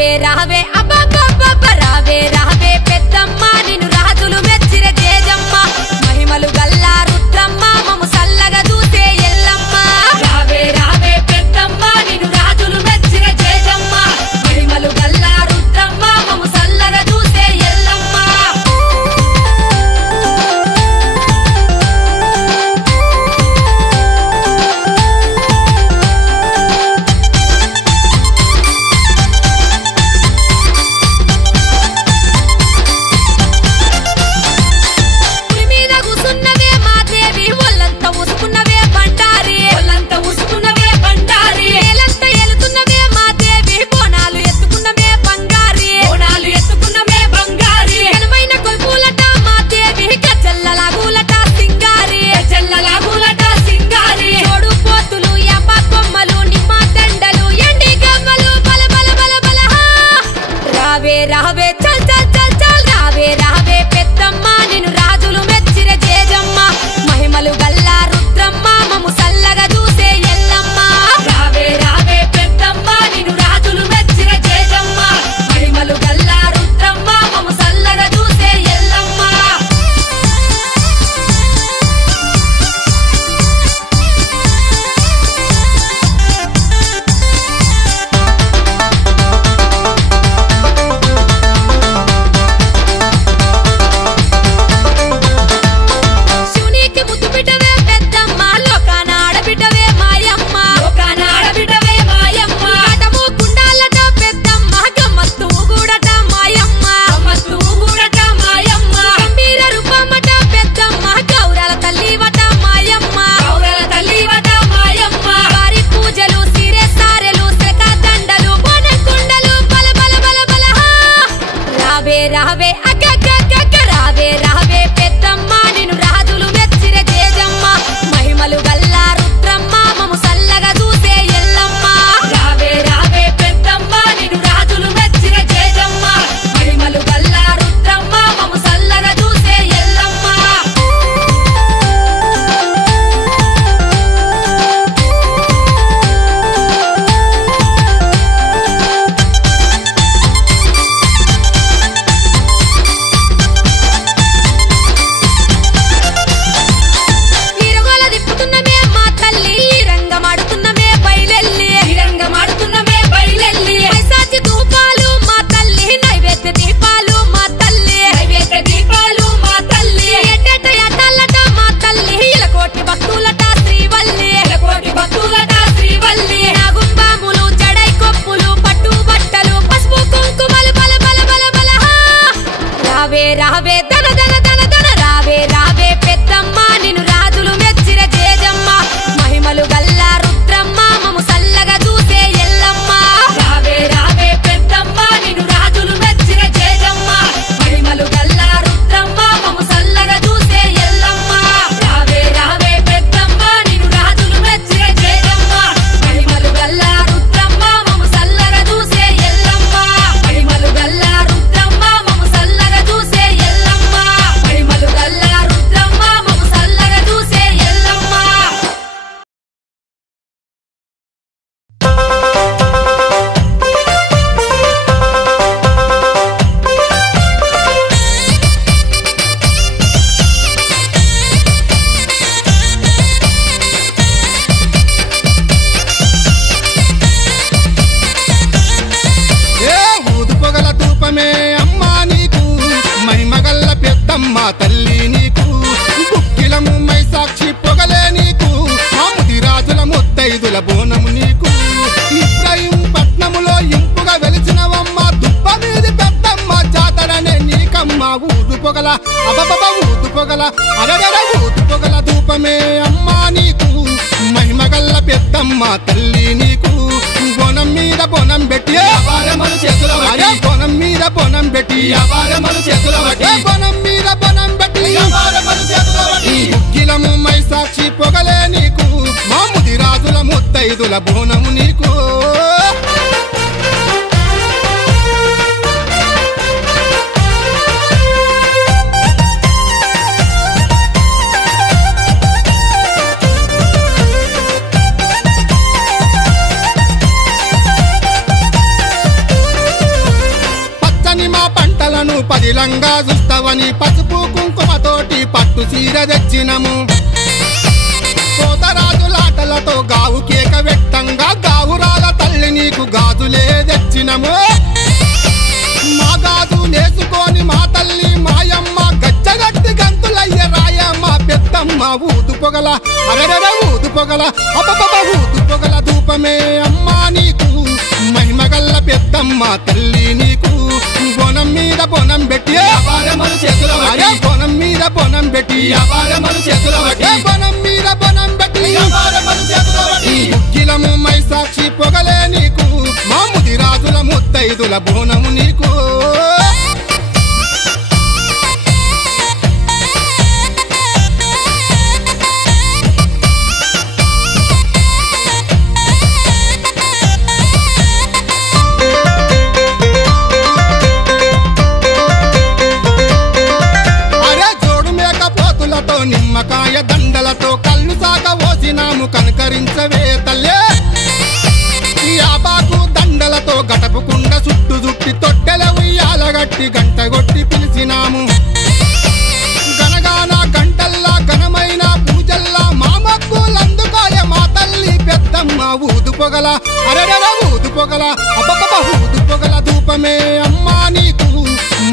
రావే రావే అబ్బబ్బబ్బ రావే రావే పెద్దమ్మ నిన్ను రాజులు మెచ్చిర జేజమ్మ మహిమలు గల్లా రుద్రమ్మ మము సల్లగా చూసే ఎల్లమ్మ రావే రావే పెద్దమ్మ నిన్ను రాజులు మెచ్చిర జేజమ్మ మహిమలు గల్లా రుద్రమ్మ మము సల్లగా చూసే ఎల్లమ్మ రావే చల్ చల్ చల్ చల్ రావే రావే పెద్దమ్మ నిన్ను రాజులు మెచ్చిర జేజమ్మ మహిమలు గల్లా రుద్రమ్మ మము సల్లగా చూసే ఎల్లమ్మ రావే రావే పెద్దమ్మ నిన్ను రాజులు మెచ్చిర జేజమ్మ మహిమలు గల్లా రుద్రమ్మ మము సల్లగా చూసే ఎల్లమ్మ రావే అగ్గగ్గగ్గ రావే రావే పెద్దమ్మ నిన్ను రాజులు మెచ్చిర జేజమ్మ మహిమలు గల్లా రుద్రమ్మ మము సల్లగా చూసే ఎల్లమ్మ రావే రావే పెద్దమ్మ నిన్ను రాజులు మెచ్చిర జేజమ్మ మహిమలు గల్లా రుద్రమ్మ మము సల్లగా చూసే ఎల్లమ్మ రావే దన దన దన దన రావే రావే పెద్దమ్మ నిన్ను రాజులు మెచ్చిర జేజమ్మ మహిమలు గల్లా రుద్రమ్మ మము సల్లగా చూసే ఎల్లమ్మ రావే రావే పెద్దమ్మ నిన్ను రాజులు మెచ్చిర జేజమ్మ మహిమలు గల్లా రుద్రమ్మ మము సల్లగా చూసే ఎల్లమ్మ రావే రావే పెద్దమ్మ నిన్ను రాజులు మెచ్చిర జేజమ్మ మహిమలు గల్లా రుద్రమ్మ మము సల్లగా చూసే ఎల్లమ్మ మహిమలు గల్లా రుద్రమ్మ మము సల్లగా చూసే ఎల్లమ్మ మహిమలు గల్లా రుద్రమ్మ మము సల్లగా చూసే ఎల్లమ్మ ఊదు పొగల ధూపమే అమ్మా నీకు మహిమగల్ల పెద్దమ్మ తల్లి నీకు గుక్కిలము మై సాక్షి పొగలే నీకు ఆముది రాజుల ముత్తైదుల బోనము నీకు ఇబ్రాహిం పట్నములో ఇంపుగా వెలిసినవమ్మ దుప్ప మీది పెద్దమ్మ జాతరనే నీకమ్మ ఊదు పొగల అబబబ ఊదు పొగల అరగర ఊదు పొగల ధూపమే అమ్మా నీకు మహిమగల్ల పెద్దమ్మ తల్లి నీకు బోనం మీద బోనం పెట్టి అరే బోనం మీద బోనం పెట్టి బోనం మీద బోనం పెట్టి గుగ్గిలము మై సాక్షి పొగలే నీకు మాముది రాజుల ముత్తైదుల బోనము నీకు పదిలంగా చూస్తావని పసుపు కుంకుమతోటి పట్టు చీర తెచ్చినము కోతరాజులాటలతో గావు కేక వెట్టంగా గావురాల తల్లి నీకు గాజులే తెచ్చినము మా గాజు నేసుకొని మా తల్లి మాయమ్మ గచ్చగట్టి గంతులయ్య రాయమ్మ పెద్దమ్మ ఊదు పొగల అరెరెర ఊదు పొగల అబ్బబ్బ ఊదు పొగల ధూపమే అమ్మా నీకు మహిమగల్ల పెద్దమ్మ తల్లి నీకు బోనం మీద బోనం పెట్టి అరే బోనం మీద బోనం పెట్టి బోనం మీద బోనం పెట్టి ఉక్కిలము మై సాక్షి పొగలే నీకు మా ముదిరాజుల ముత్తైదుల బోనము నీకు నిమ్మకాయ దండలతో కళ్ళు సాక ఓసినాము కనకరించవే తల్లే యాబాకు దండలతో గటపుకుండ చుట్టు చుట్టి తొట్టెల ఉయ్యాలగట్టి గంట కొట్టి పిలిచినాము గనగాన గంటల్లా ఘనమైన పూజల్లా మా మక్కులందుకోయ మా తల్లి పెద్దమ్మ ఊదు పొగల అరెరెర ఊదు పొగల అబ్బబ్బ ఊదు పొగల ధూపమే అమ్మా నీకు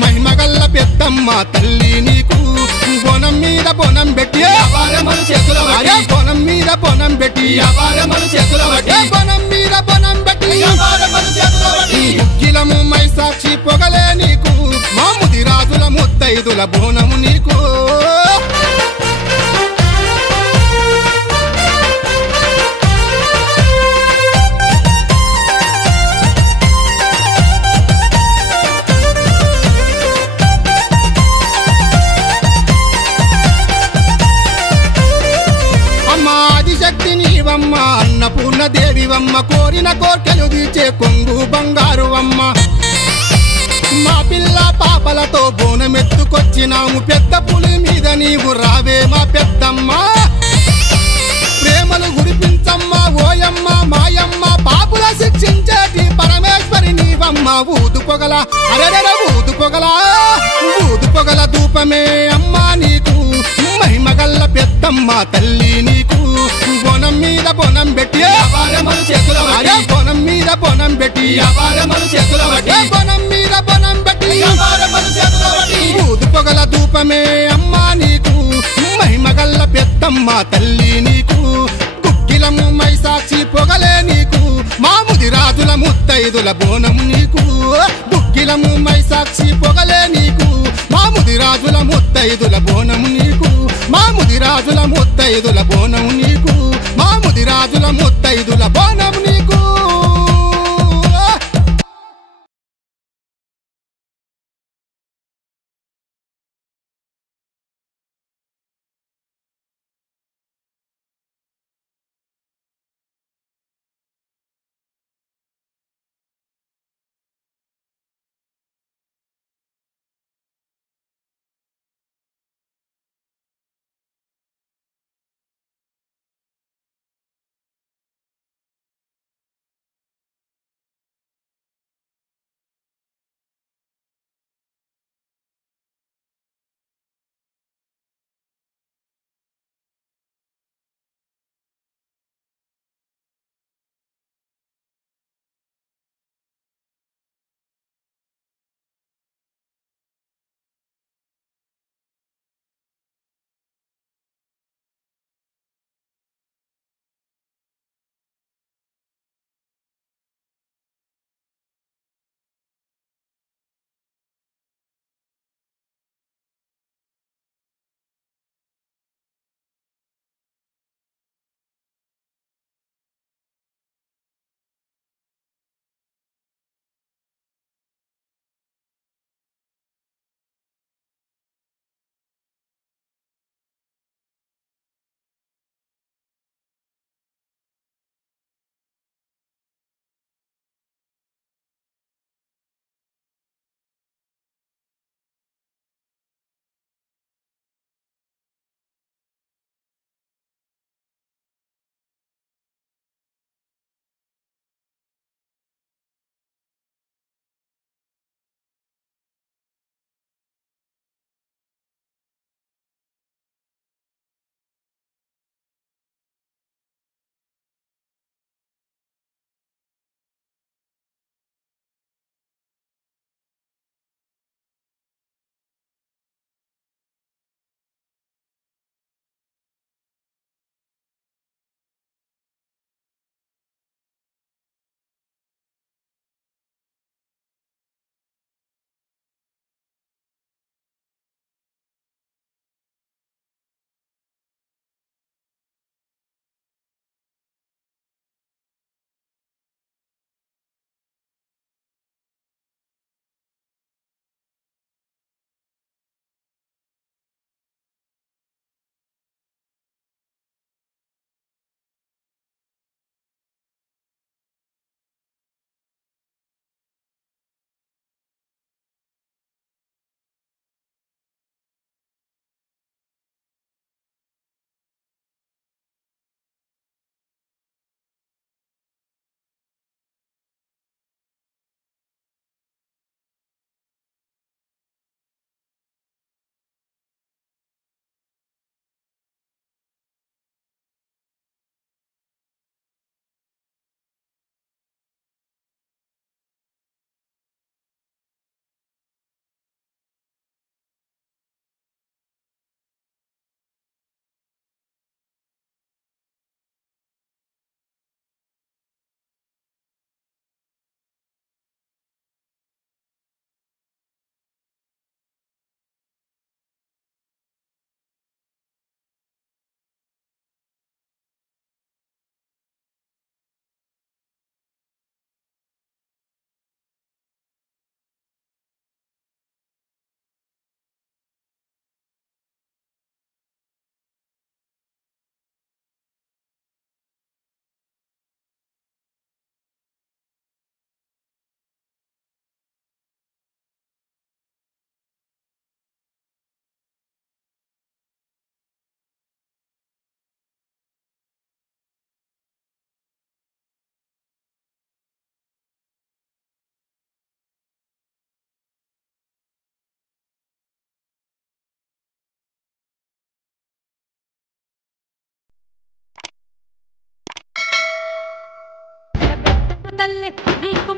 మహిమగల్ల పెద్దమ్మ తల్లి నీకు బోనం మీద బోనం పెట్టి అరే బోనం మీద బోనం పెట్టి బోనం మీద బోనం పెట్టి ఉక్కిలము మై సాక్షి పొగలే నీకు మా ముదిరాజుల ముత్తైదుల బోనము నీకు నీవమ్మ అన్నపూర్ణ దేవివమ్మ కోరిన కోర్కెలు తీర్చే కొంగు బంగారు అమ్మ మా పిల్ల పాపలతో బోనమెత్తుకొచ్చినాము పెద్ద పులి మీద నీవు రావే మా పెద్దమ్మ ప్రేమలు గురిపించమ్మ ఓయమ్మ మాయమ్మ పాపుల శిక్షించేటి పరమేశ్వరి నీవమ్మ ఊదు పొగల అరెరెర ఊదు పొగల ధూపమే అమ్మా నీకు మహిమగల్ల పెద్దమ్మ తల్లి నీకు బోనం మీద బోనం పెట్టి అరే బోనం మీద బోనం పెట్టి బోనం మీద బోనం పెట్టి ఊదు పొగల ధూపమే అమ్మా నీకు మహిమగల్ల పెద్దమ్మ తల్లి నీకు గుక్కిలము మై సాక్షి పొగలే నీకు మా ముదిరాజుల ముత్తైదుల బోనము నీకు గుక్కిలము మై సాక్షి పొగలే నీకు మా ముదిరాజుల ముత్తైదుల బోనము నీకు మా ముదిరాజుల ముత్తైదుల బోనము నీకు మా ముదిరాజుల ముత్తైదుల బోనము నీకు తల్లే నీకు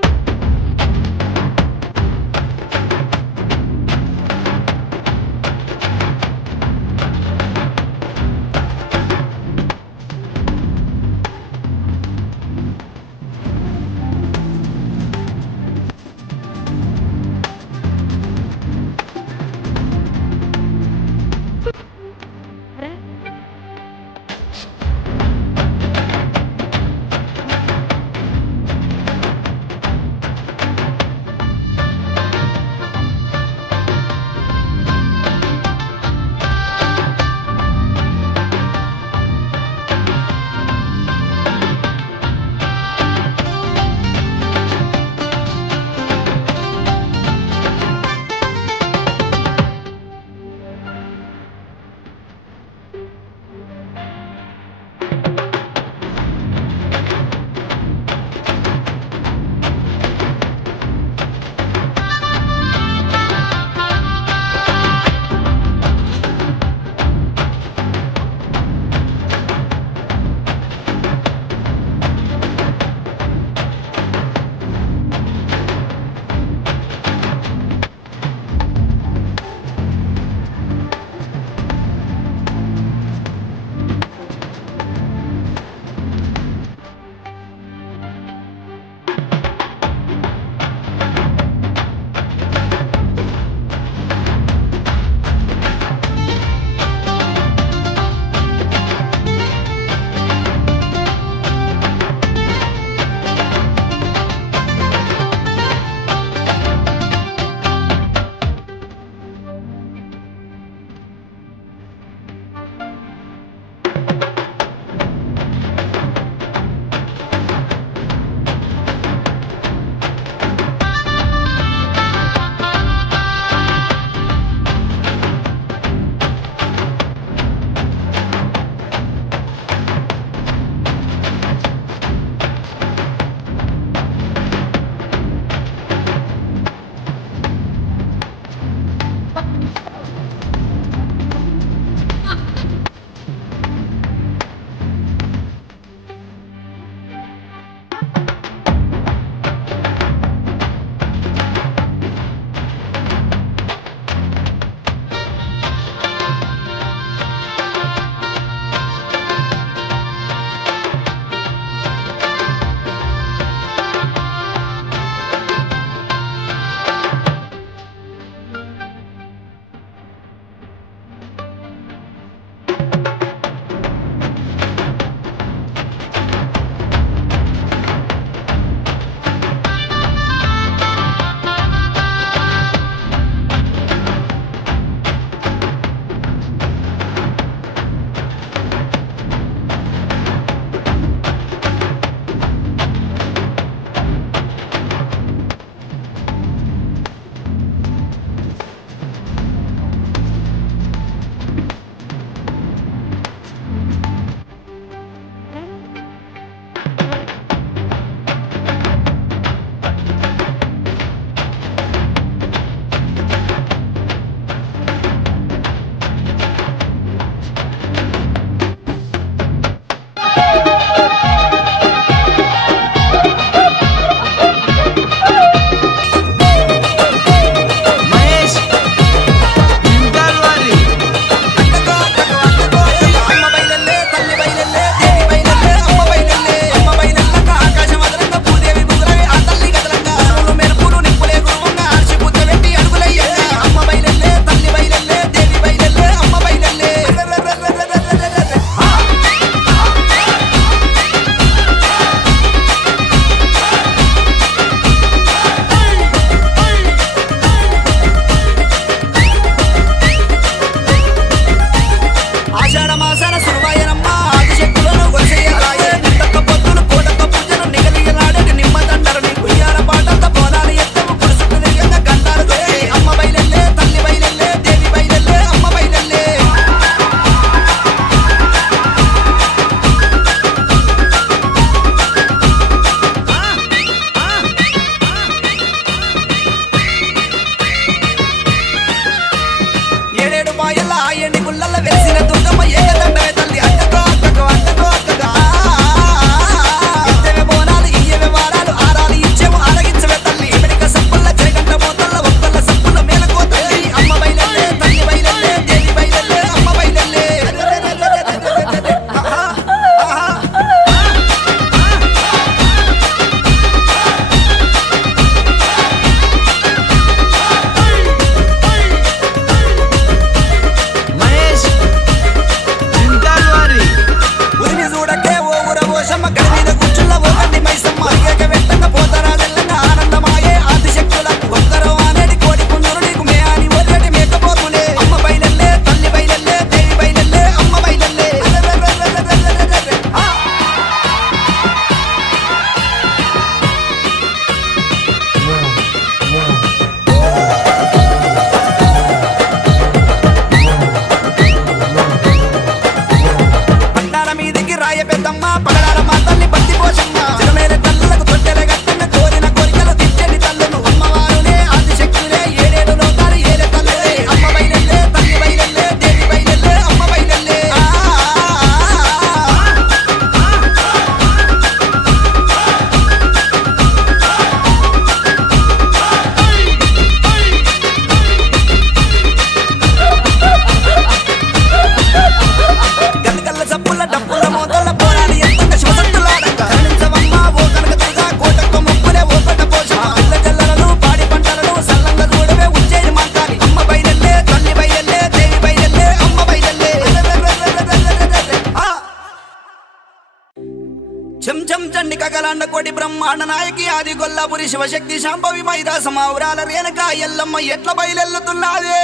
కోటి బ్రహ్మాండ నాయకి ఆది గొల్లపురి శివశక్తి శాంభవి మైదాసమావురాల రేణుక ఎల్లమ్మ ఎట్ల బయలెల్లుతున్నదే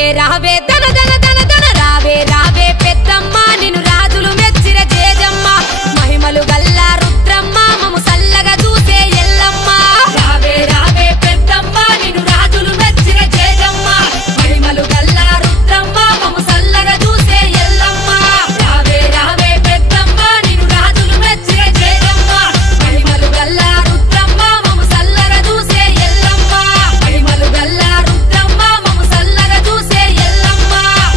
రావే రావే దన దన దన దన రావే రావే పెద్దమ్మ నిన్ను రాజులు మెచ్చిర జేజమ్మ మహిమలు గల్లా రుద్రమ్మ మము సల్లగా చూసే ఎల్లమ్మ రావే రావే పెద్దమ్మ నిన్ను రాజులు మెచ్చిర జేజమ్మ మహిమలు గల్లా రుద్రమ్మ మము సల్లగా చూసే ఎల్లమ్మ రావే రావే పెద్దమ్మ నిన్ను రాజులు మెచ్చిర జేజమ్మ మహిమలు గల్లా రుద్రమ్మ మము సల్లగా చూసే ఎల్లమ్మ మహిమలు గల్లా రుద్రమ్మ మము సల్లగా చూసే ఎల్లమ్మ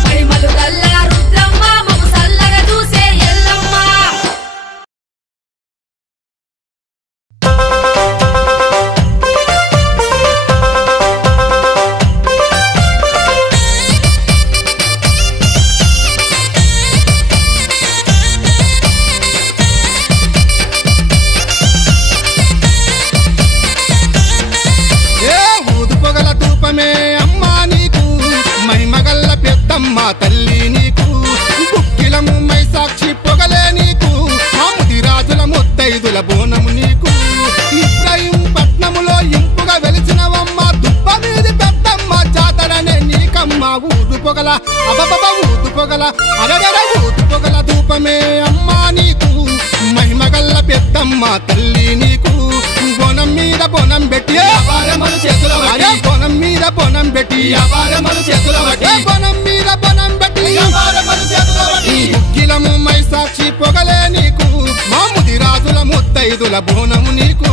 మహిమలు గల్లా రుద్రమ్మ మము సల్లగా చూసే ఎల్లమ్మ ఏ ఊదు పొగల ధూపమే అమ్మా నీకు మహిమగల్ల పెద్దమ్మ తల్లి నీకు గుక్కిలము మై సాక్షి పొగలే నీకు మాముది రాజుల ముత్తైదుల బోనము నీకు ఇబ్రాహిం పట్నములో ఇంపుగా వెలిసినవమ్మ దుప్ప మీది పెద్దమ్మ జాతరనే నీకమ్మ ఊదు పొగల అబబబ ఊదు పొగల అరగర ఊదు పొగల ధూపమే అమ్మా నీకు మహిమగల్ల పెద్దమ్మ తల్లి నీకు బోనం మీద బోనం పెట్టి అరే బోనం మీద బోనం పెట్టి బోనం మీద బోనం పెట్టి గుగ్గిలము మై సాక్షి పొగలే నీకు మాముది రాజుల ముత్తైదుల బోనము నీకు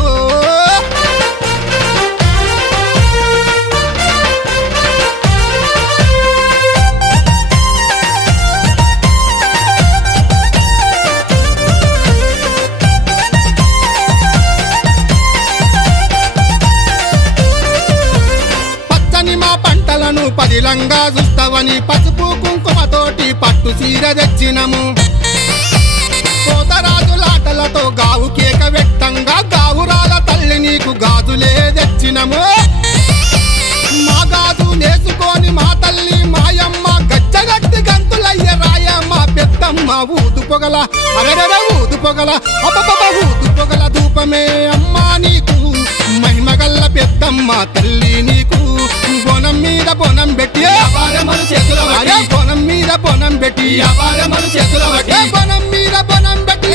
పచ్చని మా పంటలను పదిలంగా చూస్తావని పసుపు కుంకుమతోటి పట్టు సీర తెచ్చినము కోతరాజులాటలతో గావు కేక వెట్టంగా గావురాల తల్లి నీకు గాజులే తెచ్చినము మా గాజు నేసుకొని మా తల్లి మాయమ్మ గచ్చగట్టి గంతులయ్య రాయమ్మ పెద్దమ్మ ఊదు పొగల అరగర ఊదు పొగల అబ్బబ్బ ఊదు పొగల ధూపమే అమ్మా నీకు మహిమగల్ల పెద్దమ్మ తల్లి నీకు బోనం మీద బోనం పెట్టి అరే బోనం మీద బోనం పెట్టి బోనం మీద బోనం పెట్టి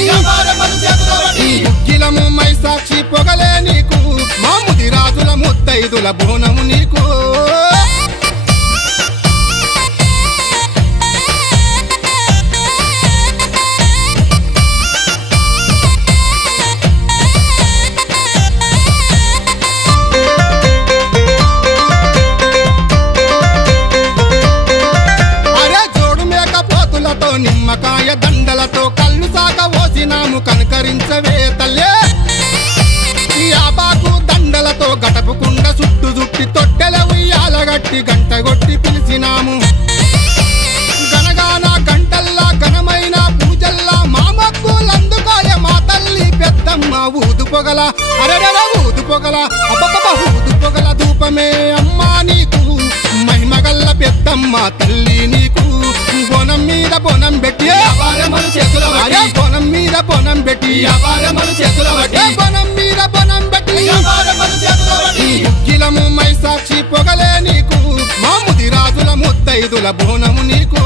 గుగ్గిలము మై సాక్షి పొగలే నీకు మాముది రాజుల ముత్తైదుల బోనము నీకు నిమ్మకాయ దండలతో కళ్ళు సాక ఓసినాము కనకరించవే తల్లే యాబాకు దండలతో గటపుకుండ చుట్టు చుట్టి తొట్టెల ఉయ్యాలగట్టి గంట కొట్టి పిలిచినాము గనగాన గంటల్లా ఘనమైన పూజల్లా మా మక్కులందుకాయ మా తల్లి పెద్దమ్మ ఊదు పొగల అరెర ఊదు పొగల అబ్బబ్బ ఊదు పొగల ధూపమే అమ్మా నీకు మహిమగల్ల పెద్దమ్మ తల్లి నీకు బోనం మీద బోనం పెట్టి అరే బోనం మీద బోనం పెట్టి బోనం మీద బోనం పెట్టి గుగ్గిలము మై సాక్షి పొగలే నీకు మాముది రాజుల ముత్తైదుల బోనము నీకు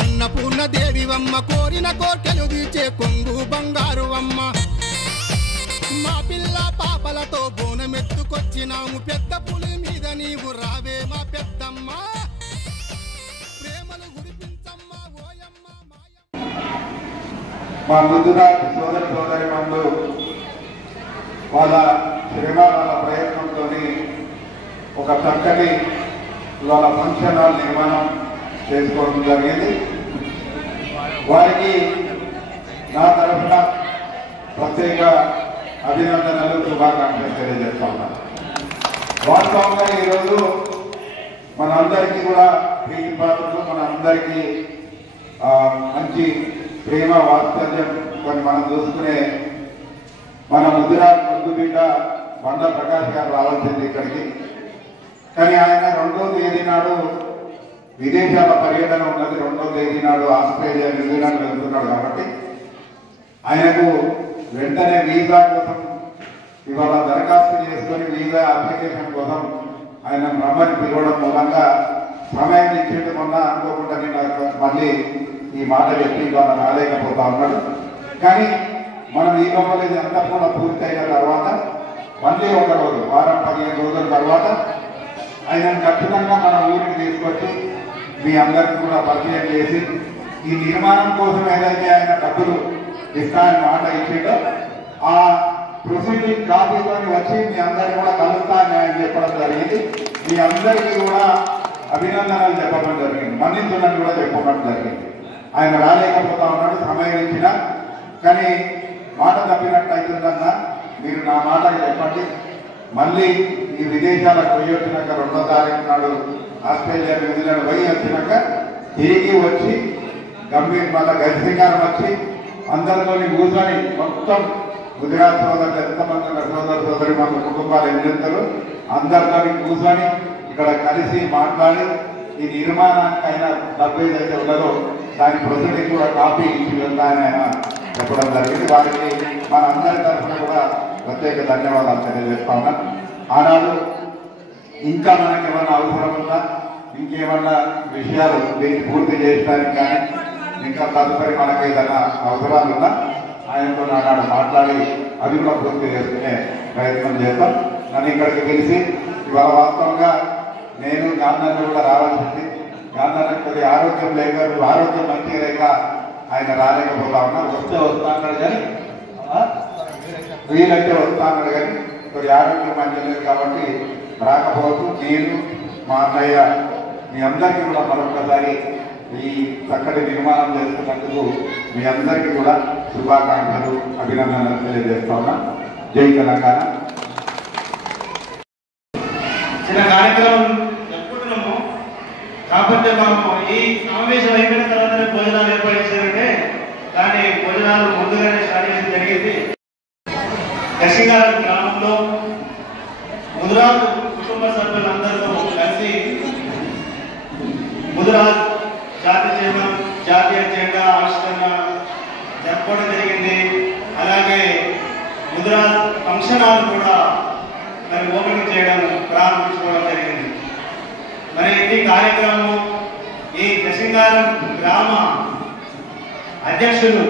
అన్నపూర్ణ దేవివమ్మ కోరిన కోర్కెలు తీర్చే కొంగు బంగారు అమ్మ మా పిల్ల పాపలతో బోనమెత్తుకొచ్చినాము పెద్ద పులి మీద నీవు రావే మా పెద్దమ్మ ప్రేమలు గురిపించమ్మ ఓయమ్మ మా ముందుగా సోదరి మందు వాళ్ళ శ్రీమాల ప్రయత్నంతో ఒక చక్కటి వాళ్ళ ఫంక్షన్ హాల్ నిర్మాణం చేసుకోవడం జరిగింది. వారికి నా తరఫున ప్రత్యేక అభినందనలు శుభాకాంక్షలు తెలియజేస్తా ఉన్నాను. వాస్తవంగా ఈరోజు మనందరికీ కూడా ప్రీతి పాత్రలు మనందరికీ మంచి ప్రేమ వాత్సల్యం కొన్ని మనం చూసుకునే మన ముద్దురాజు ముద్దు బిడ్డ బండ ప్రకాష్ గారు రావాల్సింది ఇక్కడికి. కానీ ఆయన 2వ తేదీ నాడు విదేశాల పర్యటన ఉన్నది. 2వ తేదీ నాడు ఆస్ట్రేలియా, న్యూజిలాండ్ వెళ్తున్నాడు. కాబట్టి ఆయనకు వెంటనే వీసా కోసం ఇవాళ దరఖాస్తు చేసుకొని వీసా అప్లికేషన్ కోసం ఆయన రమ్మని పిలవడం మూలంగా సమయం ఇచ్చేట్టు మొన్న అనుకోకుండా నాకు మళ్ళీ ఈ మాట చెప్పి ఇవాళ రాలేకపోతా ఉన్నాడు. కానీ మనం ఈ లోపల అంతా కూడా పూర్తి అయిన తర్వాత మళ్ళీ ఒక రోజు, వారం 15 రోజుల తర్వాత ఆయనను ఖచ్చితంగా మన ఊరికి తీసుకొచ్చి మీ అందరికీ కూడా పరిచయం చేసి ఈ నిర్మాణం కోసం ఏదైతే ఆయన డబ్బులు ఇస్తానని మాట ఇచ్చిండో ఆ ప్రొసీడింగ్ కాపీతో వచ్చి మీ అందరికీ కూడా కలుస్తానని ఆయన చెప్పడం జరిగింది. మీ అందరికీ కూడా అభినందనలు చెప్పడం జరిగింది, మన్నించులని కూడా చెప్పడం జరిగింది. ఆయన రాలేకపోతా ఉన్నాడు, సమయం ఇచ్చినా. కానీ మాట తప్పినట్టు అవుతుందన్నా మీరు నా మాటకు చెప్పండి. మళ్ళీ ఈ విదేశాలకు పోయి వచ్చినాక 2వ తారీఖు నాడు ఆస్ట్రేలియా, న్యూజిలాండ్ పోయి వచ్చినాక తిరిగి వచ్చి గంభీర్ మళ్ళీ గజసింగారం వచ్చి అందరితో కూర్చొని మొత్తం గుజరాత్ సోదరులు ఎంతమంది సోదరి మన కుటుంబాలు ఎన్నింతలు అందరితో కూర్చొని ఇక్కడ కలిసి మాట్లాడి ఈ నిర్మాణానికి అయినా డబ్బు ఏదైతే ఉన్నదో దాని ప్రొసీడింగ్ కూడా కాపీ ఇచ్చి వెళ్తానని ఆయన చెప్పడం జరిగింది. వారికి మన అందరి తరఫున కూడా ప్రత్యేక ధన్యవాదాలు తెలియజేస్తా ఉన్నాను. ఆనాడు ఇంకా మనకి ఏమన్నా అవసరం ఉందా, ఇంకేమన్నా విషయాలు దీన్ని పూర్తి చేయడానికి కానీ ఇంకా తదుపరి మనకి ఏదైనా అవసరాలు ఉన్నా ఆయనతో నాడు మాట్లాడి అవి కూడా పూర్తి చేసుకునే ప్రయత్నం చేస్తాం. నన్ను ఇక్కడికి పిలిచి ఇవాళ వాస్తవంగా నేను గాంధీ కూడా రావాల్సింది. గాంధీ కొద్దిగా ఆరోగ్యం లేక ఆరోగ్యం మంచిగా లేక ఆయన రాలేకపోతా ఉన్నారు. వస్తే వస్తా అన్నాడు కానీ వీలైతే వస్తా అన్నాడు కానీ కొద్దిగా ఆరోగ్యం మంచిగా లేదు కాబట్టి రాకపోతూ నేను మా అన్నయ్య మీ అందరికీ కూడా మరొకసారి ఈ చక్కటి నిర్మాణం చేస్తున్నందుకు మీ అందరికీ కూడా శుభాకాంక్షలు, అభినందనలు తెలియజేస్తా ఉన్నా. జై తెలంగాణ. చిన్న కార్యక్రమం జరుపుకుంటున్నాము కాకపోతే మనము ఈ సమావేశం అయిపోయిన తర్వాత భోజనాలు ఏర్పాటు చేశారంటే దాని భోజనాలు ముందుగానే స్టార్ట్ చేయడం జరిగింది. దక్షిణారం గ్రామంలో ముదిరాజు కుటుంబ సభ్యులందరితో కలిసి ముదిరాజు జాతీయ జెండా ఆవిష్కరణ జరుపుకోవడం జరిగింది. అలాగే ముదిరాజు ఫంక్షన్ హాల్ కూడా మరి ఓపెనింగ్ చేయడం ప్రారంభించుకోవడం జరిగింది. మరి ఈ కార్యక్రమం ఈ దశింగారం గ్రామ అధ్యక్షులు,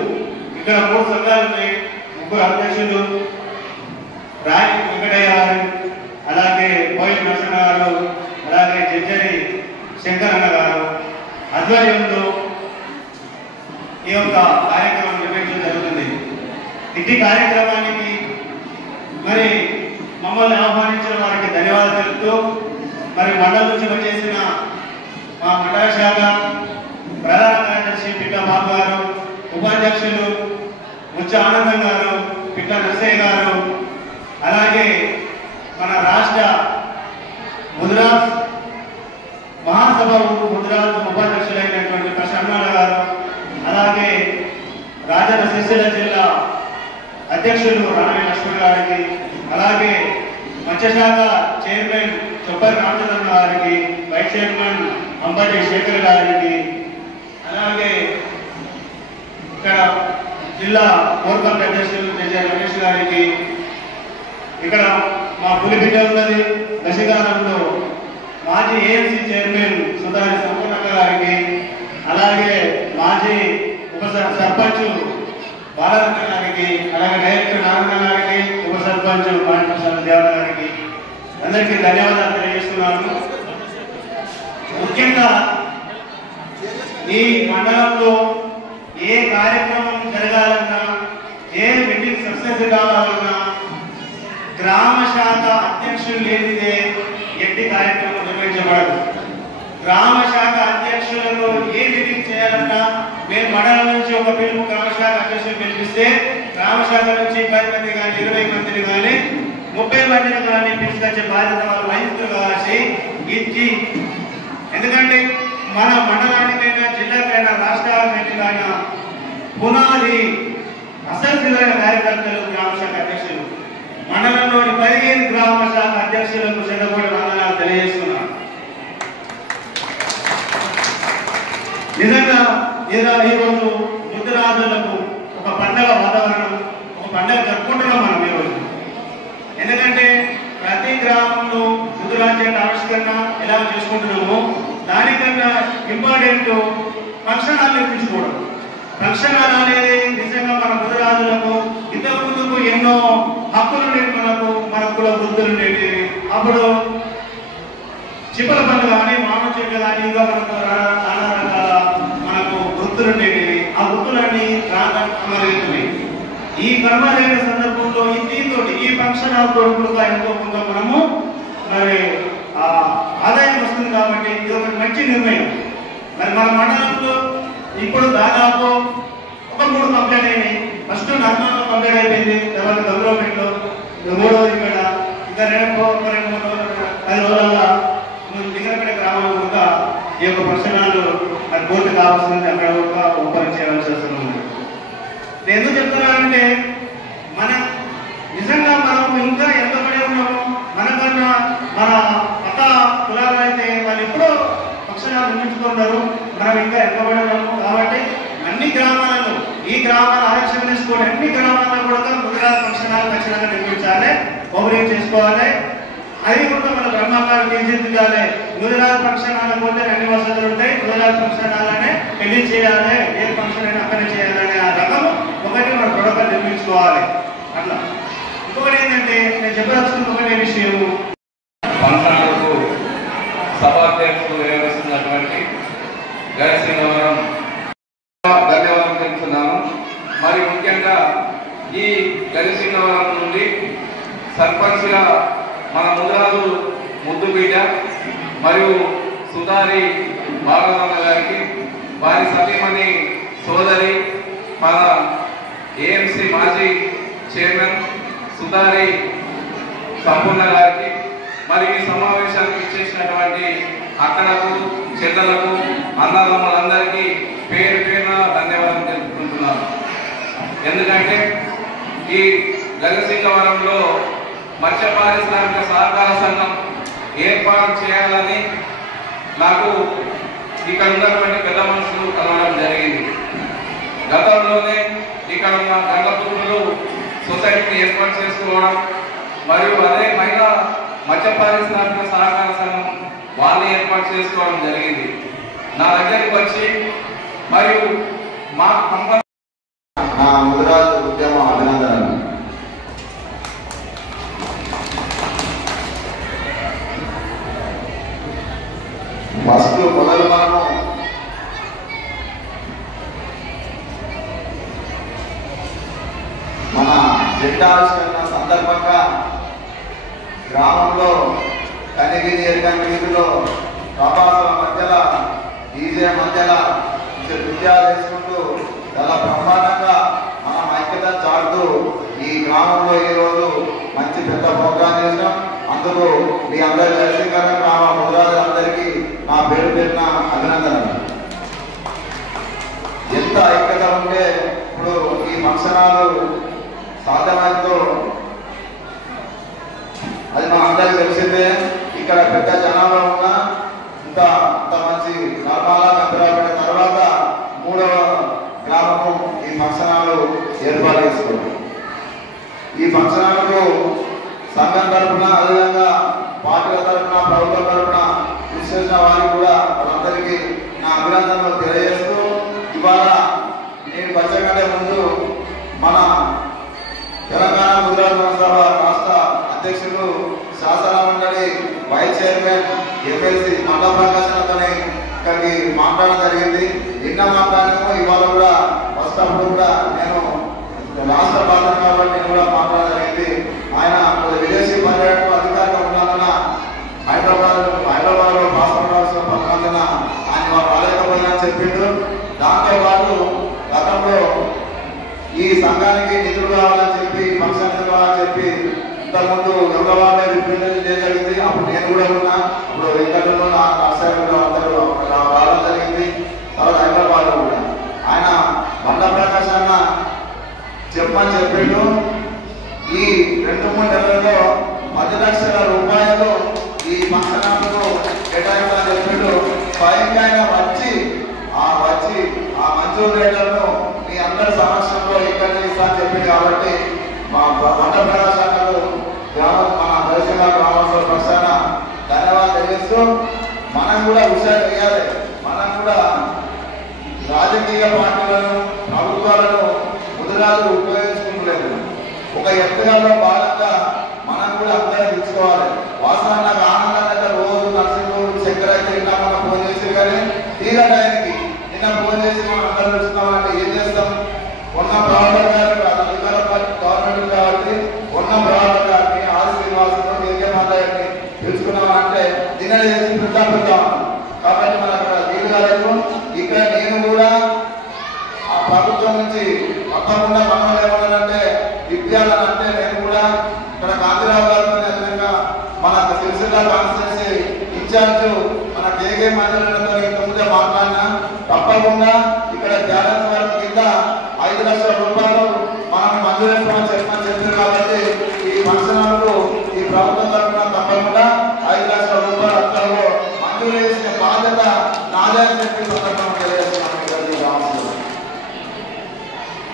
ఇక్కడ 3 సంఘాలు ఉన్నాయి, 3 అధ్యక్షులు రాయి వెంకటయ్య గారు, అలాగే బోయిల్ నరసింహ గారు, అలాగే జడ్జరి శంకరన్న గారు ఆధ్వర్యంలో ఈ యొక్క కార్యక్రమం నిర్వహించడం జరుగుతుంది. ఇట్టి కార్యక్రమానికి మరి మమ్మల్ని ఆహ్వానించిన వారికి ధన్యవాదాలు తెలుపుతూ మరి మండలం నుంచి వచ్చేసిన మా మండల శాఖ ప్రధాన కార్యదర్శి పిట్ట బాబు గారు, ఉపాధ్యక్షులు ముచ్చ ఆనందం గారు, పిట్ట నర్సయ్య గారు, అలాగే మన రాష్ట్ర ముదిరాజ్ మహాసభ ముదిరాజ్ ఉపాధ్యక్షులైనటువంటి ప్రసన్న గారు, అలాగే రాజన్న సిరిసిల్ల జిల్లా అధ్యక్షులు రాణి లక్ష్మణ్ గారికి, అలాగే మత్స్యశాఖ చైర్మన్ చొప్పరి రామచంద్ర గారికి, వైస్ చైర్మన్ అంబటి శేఖర్ గారికి, అలాగే ఇక్కడ జిల్లా కోర్కం అధ్యక్షులు రమేష్ గారికి, ఇక్కడ మా పులిబిడ్డ ఉన్నది దశగానంలో మాజీ ఏఎంసీ చైర్మన్ సుధారి సంపూర్ణ గారికి, అలాగే మాజీ ఉప సర్పంచ్ బాలరత్న గారికి, అలాగే డైరెక్టర్ నారాయణ గారికి, ఉప సర్పంచ్ పాండవ దేవత గారికి అందరికీ ధన్యవాదాలు తెలియజేస్తున్నాను. ముఖ్యంగా ఈ మండలంలో ఏ కార్యక్రమం జరగాలన్నా, ఏ మీటింగ్ సక్సెస్ కావాలన్నా గ్రామ శాఖ అధ్యక్షులు లేనిదే ఎట్టి కార్యక్రమం నిర్వహించబడదు. గ్రామ శాఖ అధ్యక్షులను ఏ మీటింగ్ చేయాలన్నా మేము మండలం నుంచి ఒక పిలుపు గ్రామ శాఖ అధ్యక్షులు పిలిపిస్తే గ్రామ శాఖ నుంచి 10 మంది కానీ 20 మందిని కానీ 30 మందిని కానీ పిలుచుకొచ్చే బాధ్యత వాళ్ళు వహిస్తున్నారు కాబట్టి ఇది. ఎందుకంటే మన మండలానికైనా జిల్లాకైనా రాష్ట్రానికైనా పునాది అసలు కార్యకర్తలు గ్రామ శాఖ అధ్యక్షులు. మండలంలోని 10 ఉదయగిరి గ్రామ శాఖ అధ్యక్షులకు చెందబడి వందనాలు తెలియజేస్తున్నాను. నిజంగా ఈరోజు ముద్దురాజులకు ఒక పండగ వాతావరణం, ఒక పండగ జరుపుకుంటున్నాం మనం ఈరోజు. ఎందుకంటే ప్రతి గ్రామంలో ముద్దురాజ్య ఆవిష్కరణ ఎలా చేసుకుంటున్నామో దానికన్నా ఇంపార్టెంట్ ఫంక్షన్ హాల్ నిర్మించుకోవడం. ఫంక్షన్ హాల్ అనేది నిజంగా మన ముద్దురాజులకు ఇంతకు ముందుకు ఎన్నో హక్కులు ఉండేవి, మన కుల వృద్ధులు ఉండేవి. అప్పుడు చిప్పల పనులు కానీ మామిడి చెట్లు కానీ ఇంకా మనకు చాలా రకాల మనకు వృత్తులు ఉండేవి. ఆ వృత్తులన్నీ రామరేతున్నాయి. ఈ కర్మరేఖ సందర్భంలో ఈ ఫంక్షన్ హాల్ తోడు ఎంతో కొంత మనము మరి ఆదాయం వస్తుంది. కాబట్టి ఇది ఒక మంచి నిర్ణయం. మరి మన మండలంలో ఇప్పుడు దాదాపు ఒక 3 కంప్లీట్ అయినాయి. ఫస్ట్ నర్మాలో కంప్లీట్ అయిపోయింది, తర్వాత గౌరవమెంట్లో 3వ ఇక్కడ ఇంకా 2-3 రోజుల దిగరపేట గ్రామంలో కూడా ఈ యొక్క ఫంక్షన్ హాల్ అది పూర్తి కావాల్సింది. అక్కడ కూడా ఓపెన్ చేయాల్సి వస్తుంది. నేను ఎందుకు చెప్తున్నానంటే మన నిజంగా మనం ఇంకా ఎంతపడి ఉన్నాము. మనకన్నా మన పక్క కులాలు అయితే వాళ్ళు ఎప్పుడో పక్షాలు నిర్మించుకున్నారు, మనం ఇంకా ఎంతపడి ఉన్నాము. కాబట్టి అన్ని గ్రామాలలో ఈ గ్రామాల ఆలోచన చేసుకోండి. అన్ని గ్రామాల్లో కూడా ముదిరాజు పక్షాలు ఖచ్చితంగా నిర్మించాలి, ఓపెనింగ్ చేసుకోవాలి. అది కూడా మన బ్రహ్మంగారు తీర్చిదిద్దాలి. ముదిరాజు పక్షాల పోతే అన్ని వసతులు ఉంటాయి. ముదిరాజు పక్షాలనే పెళ్లి చేయాలి, ఏ ఫంక్షన్ అయినా అక్కడే చేయాలనే ఆ రకం ఒకటి మన ప్రోటోకాల్ నిర్మించుకోవాలి. అట్లా ఇంకొకటి ఏంటంటే నేను చెప్పదలుచుకున్న ఒకటే విషయం, ఫంక్షన్లకు సభాధ్యక్షులు నిర్వహిస్తున్నటువంటి గైసింగవరం ధన్యవాదాలు తెలుపుతున్నాను. మరి ముఖ్యంగా ఈ గైసింగవరం నుండి సర్పంచ్గా మన ముదిరాజు ముద్దుబిడ్డ మరియు సుధారి భాగవతమ్మ గారికి, వారి సతీమణి సోదరి మన ఏఎంసీ మాజీ చైర్మన్ సుధారి సంపూర్ణ గారికి, మరి ఈ సమావేశానికి ఇచ్చేసినటువంటి అక్కలకు, చెల్లెలకు, అన్నదమ్ములందరికీ పేరు పేరున ధన్యవాదాలు తెలుపుకుంటున్నాను. ఎందుకంటే ఈ గజసింగవరంలో మత్స్య పారిశ్రామిక సహకార సంఘం ఏర్పాటు చేయాలని నాకు ఇక్కడ ఉన్నటువంటి పెద్ద మనుషులు కలవడం జరిగింది. గతంలోనే ఇక్కడ ఉన్న గంగపూర్లు సొసైటీని ఏర్పాటు చేసుకోవడం మరియు అదే మహిళా మత్స్య పారిశ్రామిక సహకార సంఘం వాళ్ళని ఏర్పాటు చేసుకోవడం జరిగింది. నా దగ్గరికి వచ్చి మరియు మా కంపెనీ నా ముదిరాజు ఉద్యమం అభినందనలు. ఫస్ట్ మొదలు మనము మన జెండా ఆవిష్కరణ సందర్భంగా గ్రామంలో కనిగిరి ఎరగని వీధిలో ప్రభాసాల మధ్యలో డీజే మధ్యలో నృత్యాలు వేసుకుంటూ చాలా బ్రహ్మాండంగా మనం ఐక్యత చాటుతూ ఈ గ్రామంలో ఈరోజు మంచి పెద్ద ప్రోగ్రాం చేసినాం. అందుకు మీ అందరి దర్శకరం గ్రామ ముదిరాజులందరికీ నా పేరు పెట్టిన అభినందనలు. ఎంత ఐక్యత ఉంటే ఇప్పుడు ఈ ఫంక్షనాలు సాధ్యమైందో అది మన అందరికీ తెలిసిందే. ఇక్కడ పెద్ద జనాభా ఉన్న ఇంత మంచి గ్రామాల కంపెనీ తర్వాత 3వ గ్రామము ఈ ఫంక్షనాలు ఏర్పాటు చేసుకోండి. ఈ ఫంక్షనాలకు సంఘం తరఫున, అదేవిధంగా పార్టీల తరఫున, ప్రభుత్వం తరఫున కృషి చేసిన వారికి కూడా వాళ్ళందరికీ నా అభినందనలు తెలియజేస్తూ, ఇవాళ నేను వచ్చే కంటే ముందు మన తెలంగాణ ముదిరాజు సభ రాష్ట్ర అధ్యక్షులు, శాసన మండలి వైస్ చైర్మన్, ఎమ్మెల్సీ మండల ప్రకాశనతోనే ఇక్కడికి మాట్లాడడం జరిగింది. నిన్న మాట్లాడాము, ఇవాళ కూడా ఫస్ట్ అప్పుడు కూడా నేను రాష్ట్ర బాధ్యత కాబట్టి నేను కూడా మాట్లాడడం జరిగింది. ఆయన విదేశీ పర్యటన అధికారిగా ఉన్నందున హైదరాబాద్లో పాస్పోర్ట్ అవసరం పక్కన ఆయన వాళ్ళు రాలేకపోయినా చెప్పిండు. దాంతోపాటు గతంలో ఈ సంఘానికి నిధులు కావాలని చెప్పి, ఫంక్షన్ కావాలని చెప్పి ఇంతకుముందు గంగవాళ్ళే రిప్రజెంట్ చేయగలిగింది. అప్పుడు నేను కూడా ఉన్నా. ఇప్పుడు వెంకటలో రాష్ట్రంలో అందరూ రావడం జరిగింది. తర్వాత హైదరాబాద్లో కూడా ఆయన బండ ప్రకాశ్ అన్న చెప్పమని చెప్పిండు. ఈ 2-3 నెలల్లో 10 లక్షల రూపాయలు ఈ ఫంక్షన్లకు కేటాయించాలని చెప్పిండు. స్వయంగా ఆయన వచ్చి ఆ మంజూరు రేట్లను మీ అందరి సమక్షంలో ఇక్కడ ఇస్తాను చెప్పింది. కాబట్టి మా వంట ప్రదర్శనలు మన దర్శన గ్రామోత్సవ పక్షాన ధన్యవాదాలు తెలియజేస్తూ మనం కూడా హుషారు చేయాలి. మనం కూడా రాజకీయ పార్టీలను ప్రభుత్వాలను ముదిరాజులు ఉపయోగించుకుంటలేదు. ఒక ఎత్తుగాల్లో భాగంగా మనం కూడా అందరం ఇచ్చుకోవాలి. వాస్తవం నాకు ఆనందంగా రోజు నర్సింగ్ చక్కెర అయితే తింటామన్న ఫోన్ చేసి కానీ తీరా టైంకి నిన్న ఫోన్ చేసి మనం అందరం ఇస్తున్నామంటే ఏం చేస్తాం? ఉన్న ప్రభాకర్ గారు అధికార గవర్నమెంట్ కాబట్టి ఉన్న ప్రభాకర్ గారిని ఆర్ శ్రీనివాసను మాట్లాడిని తెలుసుకున్నామంటే నిన్న చేసి పెడతాం. కాబట్టి మన అక్కడ వీలు కాలేదు. ఇక్కడ నేను కూడా ఆ ప్రభుత్వం నుంచి తప్పకుండా మనం ఏమన్నారంటే విద్యాలను అంటే నేను కూడా ఇక్కడ కాంతిరావు గారితో విధంగా మన సిరిసిల్ల కాన్స్టిట్యూన్సీ ఇన్ఛార్జ్ మన కేకే మండలంతో ఇంతకుముందే మాట్లాడినా తప్పకుండా ఇక్కడ బ్యాలెన్స్ వర్క్ కింద 5 లక్షల రూపాయలు మనం మంజూరు చేస్తామని చెప్పారు. కాబట్టి ఈ ఫంక్షన్లకు ఈ ప్రభుత్వం తరఫున తప్పకుండా 5 లక్షల రూపాయలు అక్కడలో మంజూరు చేసిన బాధ్యత నాదే అని చెప్పి సందర్భంగా తెలియజేస్తున్నాను.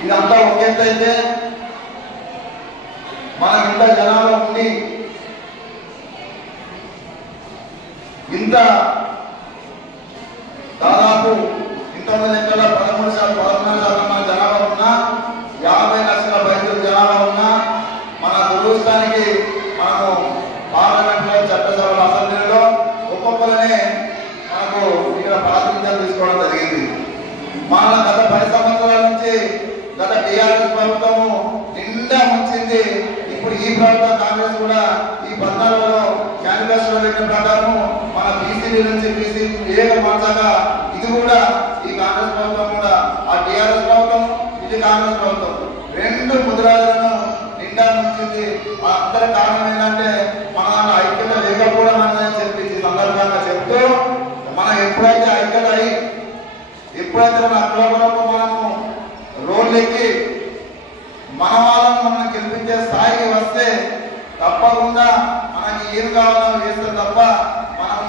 ఇదంతా ఒక ఎత్తు అయితే మనం ఇంత జనాలు ఉండి ఇంత దాదాపు ఇంతమంది ఎక్కడ 13% మన జనాభా ఉన్నా 50 లక్షల బయట జనాభా ఉన్నా మన దురదృష్టానికి మనము పార్లమెంట్ లో చట్టసభల అసెంబ్లీలో ఒక్కొక్కరినే మనకు ఇక్కడ ప్రాతినిధ్యం తీసుకోవడం జరిగింది. మన గత 10 సంవత్సరాల నుంచి గత టీఆర్ఎస్ ప్రభుత్వము నిండా ఉంచింది. ఇప్పుడు ఈ ప్రభుత్వం కాంగ్రెస్ కూడా ఈ 14లో మేనిఫెస్టో పెట్టిన ప్రకారం మన బీసీ నుంచి బీసీ మార్చాగా ఇది కూడా ఈ కాంగ్రెస్ ప్రభుత్వం కూడా ఆ టీఆర్ఎస్ ప్రభుత్వం ఇది కాంగ్రెస్ ప్రభుత్వం 2 ముద్రాలను నిండా ఉంచింది. అందరి కారణం ఏంటంటే మన ఐక్యత లేకపోవడం అని చెప్పి ఈ సందర్భంగా చెప్తూ మనం ఎప్పుడైతే ఐక్యత అయి ఎప్పుడైతే మన అక్రమంలో మనము రోడ్లెక్కి మన వాళ్ళని మనం గెలిపించే స్థాయికి వస్తే తప్పకుండా మనకి ఏం కావాలో చేస్తే తప్ప మనం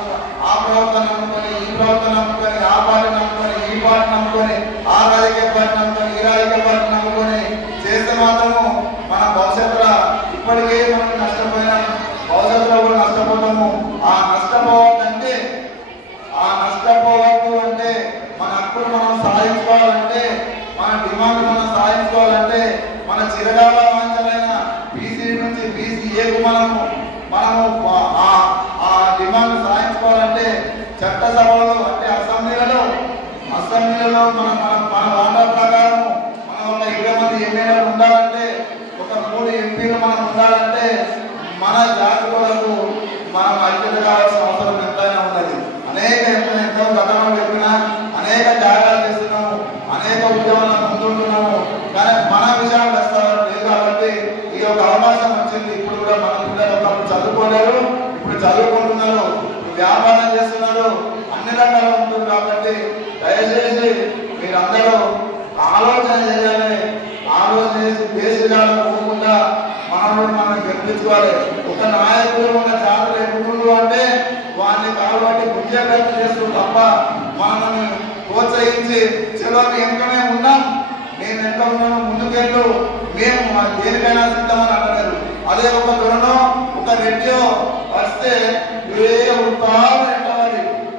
ఆ ప్రభుత్వం నమ్ముకొని ఈ ప్రభుత్వం నమ్ముకొని ఆ పార్టీ నమ్ముకొని ఈ పార్టీ నమ్ముకొని ఆ రాజకీయ పార్టీ నమ్ముకొని ఈ రాజకీయ పార్టీ నమ్ముకొని చేస్తే మాత్రము మన భవిష్యత్తులో ఇప్పటికే మనం నష్టపోయినా భవిష్యత్తులో కూడా నష్టపోతాము. ఆ నష్టపోవద్దు అంటే మన హక్కులు మనం సాధించుకోవాలంటే మన డిమాండ్ మనం సాధించుకోవాలంటే మన చిరకాల వాంఛనైన బీసీ నుంచి బీసీఏకు మనము ఆ డిమాండ్ సాధించుకోవాలంటే చట్టసభలో అంటే అసెంబ్లీలలో మన వాటా ప్రకారం మనం ఒక 20 మంది ఎమ్మెల్యేలు ఉండాలంటే ఒక 3 ఎంపీలు మనం ఉండాలంటే మన జాతి కొరకు మనం ఐక్యత కావాల్సిన అవసరం ఎంతైనా ఉన్నది. ఎంతో గతంలో చెప్పినా అనేక త్యాగాలు చేస్తున్నాము, అనేక ఉద్యమాలను ముందుంటున్నాము. కానీ మన విషయాలు వస్తారు లేదు కాబట్టి ఈ యొక్క అవకాశం వచ్చింది. ఇప్పుడు కూడా మన పిల్లలు ఒకప్పుడు చదువుకోలేరు, ఇప్పుడు చదువుకుంటున్నారు, వ్యాపారం చేస్తున్నారు, అన్ని రకాలు ఉంటుంది. కాబట్టి దయచేసి మీరందరూ ఆలోచన చేయాలి. ఆలోచన చేసి దేశాలు పోకుండా మనం గెలిపించుకోవాలి. ఒక నాయకులు ఉన్న జాతులు ఎన్నుకుంటూ అంటే వారిని కాబట్టి బుద్ధ్యకర్త చేస్తూ తప్ప మనల్ని ప్రోత్సహించి చివరికి వెనుకనే ఉన్నాం, నేను వెనుక ఉన్నాను ముందుకెళ్ళు మేము దేనికైనా సిద్ధమని అంటలేదు. అదే ఒక దొరనో ఒక రెడ్డియో వస్తే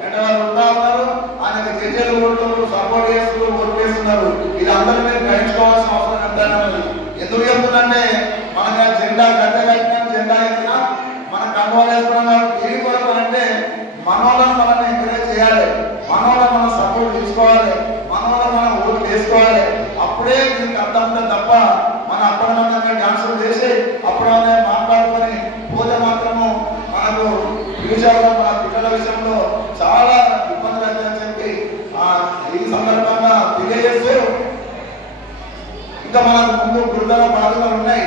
ఎంటవాళ్ళు ఉంటా ఉన్నారు, ఆయనకు చర్చలు కొడుతున్నారు, సపోర్ట్ చేస్తున్నారు, ఓటు చేస్తున్నారు. ఇది అందరూ మీరు గ్రహించుకోవాల్సిన అవసరం ఎంతైనా ఉంది. ఎందుకు చెప్తుందంటే మన జెండా గడ్డ కట్టినా జెండా ఎత్తినా మన కండువాలు వేసుకున్నాం. దేని కొరకు అంటే మనోళ్ళని మనం ఎంకరేజ్ చేయాలి, మనోళ్ళని మనం సపోర్ట్ తీసుకోవాలి, మనోళ్ళని మనం ఓటు వేసుకోవాలి. అప్పుడే దీనికి అర్థం ఉంటుంది తప్ప మన అప్పుడమంగా డాన్సులు చేసి అప్పుడనే మాట్లాడుకొని పోతే మాత్రము మనకు ఫ్యూచర్లో మన పిల్లల విషయంలో చాలా ఇబ్బందులు అవుతాయని చెప్పి ఈ సందర్భంగా తెలియజేస్తూ ఇంకా మనకు ముందు గురుతర బాధలు ఉన్నాయి.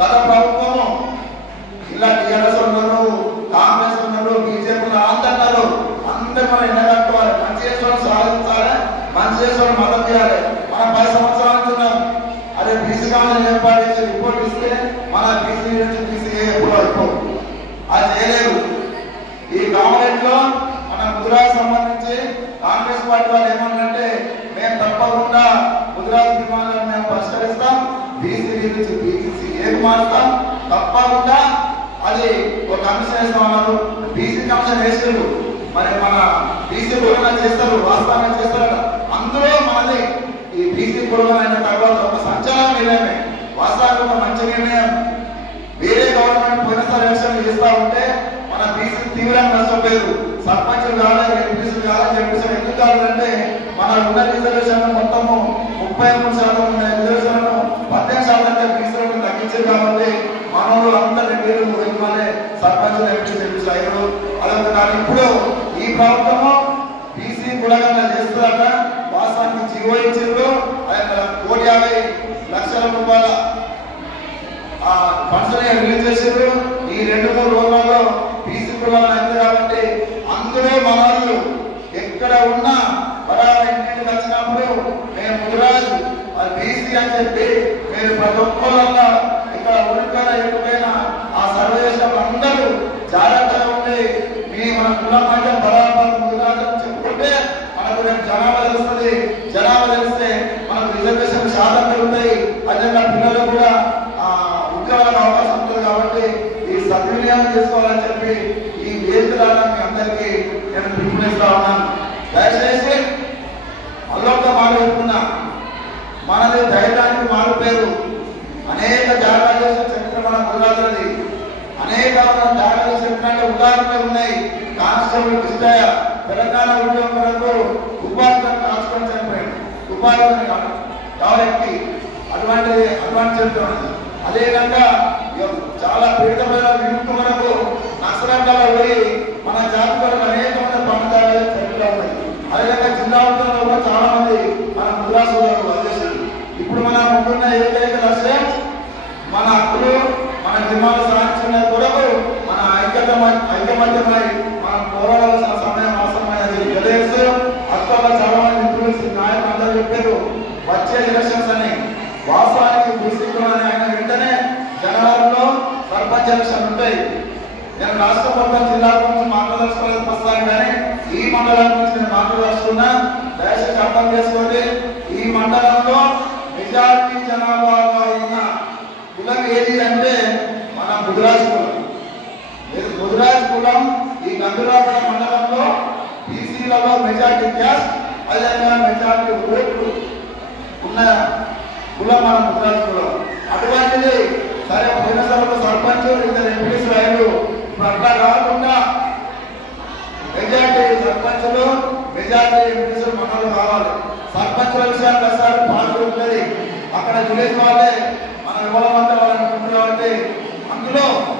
గత ప్రభుత్వము ఇలా టీఆర్ఎస్ ఉన్నారు, కాంగ్రెస్ ఉన్నారు, బీజేపీ అందరు మనం ఎండగట్టుకోవాలి, మంచి చేసుకోవడం సాధించాలి, మంచి చేసుకోవడం మద్దతు చేయాలి. మనం 10 సంవత్సరాలు అంటున్నాం. అదే బీసీ కావాలని ఏర్పాటు చేసి రిపోర్ట్ ఇస్తే మన బీసీ నుంచి బీసీ ఎప్పుడు అయిపోవు. ముదిరాజు సంబంధించి కాంగ్రెస్ పార్టీ వాళ్ళు ఏమన్నంటే మేము తప్పకుండా ముదిరాజు డిమాండ్లను మేము పరిష్కరిస్తాం, బీసీ నుంచి బీసీ ఏది మారుస్తాం, తప్పకుండా అది ఒక కమిషన్ వేస్తామన్నారు. బీసీ కమిషన్ వేసారు, మరి మన బీసీ కులంగా చేస్తారు, వాస్తవంగా చేస్తారట. అందులో మనది ఈ బీసీ కులం అయిన తర్వాత ఒక సంచలనం నిర్ణయమే, వాస్తవానికి ఒక మంచి నిర్ణయం. వేరే గవర్నమెంట్ పోయినసారి ఎలక్షన్ చేస్తా ఉంటే మన బీసీ తీవ్రంగా నష్టపోయారు. సర్పంచులు కావాలి, ఎంపీసీలు కావాలి, ఎంపీసీలు ఎందుకు కావాలంటే మన ఉన్న రిజర్వేషన్ మొత్తము 33% ఉన్న రిజర్వేషన్లను 18% బీసీలను తగ్గించారు. కాబట్టి మనోళ్ళు అందరి పేరు వెళ్తే సర్పంచులు ఎంపీసీ అయ్యారు. అదొక కానీ ఇప్పుడు ఈ ప్రభుత్వము బీసీ కులగంగా చేస్తుందట. వాస్తవానికి జీవో ఇచ్చిండ్రు, ఆయన 1,50,00,000 రూపాయల ఫండ్స్ రిలీజ్ చేసారు. ఈ 2-3 రోజులలో బీసీ కులాలు అయింది కాబట్టి అందులో మన వాళ్ళు ఎక్కడ ఉన్నా ఇంటికి వచ్చినప్పుడు మేము ముదిరాజు బీసీ అని చెప్పి మీరు ప్రతి ఒక్కళ్ళ ఇక్కడ ఉడిపోయిన ఎప్పుడైనా ఆ సర్వే చేసినప్పుడు అందరూ జాగ్రత్తగా ఉండి మన కులం అంటే బరాబర్ ముదిరాజు అని చెప్పుకుంటే మనకు రేపు జనాభా తెలుస్తుంది. జనాభా తెలిస్తే మనకు రిజర్వేషన్ శాతం పెరుగుతాయి. అదేవిధంగా పిల్లలు కూడా ఉద్యోగాలకు అవకాశం ఉంటుంది. కాబట్టి ఈ సద్వినియోగం చేసుకోవాలని చెప్పి ఈ వేదికలను మీ అందరికీ నేను పిలుపునిస్తా ఉన్నాను. దయచేసి అల్లొక్క మాట చెప్తున్నా, మనది ధైర్యానికి మారు పేరు. అనేక త్యాగాలు చేసిన చరిత్ర మన ముదిరాజులది. అనేక త్యాగాలు చేసిన ఉదాహరణలు ఉన్నాయి. కానిస్టేబుల్ కృష్ణయ్య తెలంగాణ ఉద్యోగం వరకు ఉపాధిని కాల్చుకొని చనిపోయాడు. ఉపాధిని ఎవరెక్కి అటువంటి చరిత్ర ఉన్నది. అదేవిధంగా చాలా పీడితమైన విముక్తి వరకు నక్సలెట్లలో పోయి మన జాతి వరకు అనేకమైన పండుగలు చరిత్ర ఉన్నాయి. అదేవిధంగా జిల్లా ఉద్యోగంలో కూడా చాలా మంది మన ముదిరాజు వదిలేశారు. ఇప్పుడు మన ముందున్న ఏకైక లక్ష్యం మన హక్కులు, మన డిమాండ్లు సాధించుకునే కొరకు మన ఐకమత్యమై మనం పోరాడాల్సిన సమయం అవసరమైనది. తెలియదు హక్కుల్లో చాలా మంది మిత్రులు నాయకులు అందరూ చెప్పారు వచ్చే ఎలక్షన్స్ అని. వాస్తవానికి బీసీ కులాన్ని ఆయన వెంటనే జనవరిలో సర్పంచ్ ఎలక్షన్ ఉంటాయి. నేను రాష్ట్ర మొత్తం జిల్లా గురించి మాట్లాడాల్సుకోలేదు వస్తాను, కానీ ఈ మండలం గురించి నేను మాట్లాడాల్సుకున్నా. దయచేసి అర్థం చేసుకోండి. ఈ మండలంలో మెజార్టీ జనాభాగా ఉన్న కులం ఏది అంటే మన ముదిరాజు కులం. ముదిరాజు కులం ఈ గంభీరాపురం మండలంలో బీసీలలో మెజార్టీ క్యాస్ట్, అదేవిధంగా మెజార్టీ ఓట్లు ఉన్న కులం మన ముదిరాజు కులం. అటువంటిది సరే పోయిన సభలో సర్పంచ్ 2 ఎంపీసీలు అయ్యారు. ఇప్పుడు అట్లా కాకుండా మెజార్టీ సర్పంచులు, మెజార్టీ ఎంపీసీలు మనలో కావాలి. సర్పంచుల విషయానికి వస్తారు, పార్టీ ఉంటుంది. అక్కడ విలేజ్ వాళ్ళే మనం ఇవ్వమంటే వాళ్ళని ఉంటుంది. కాబట్టి అందులో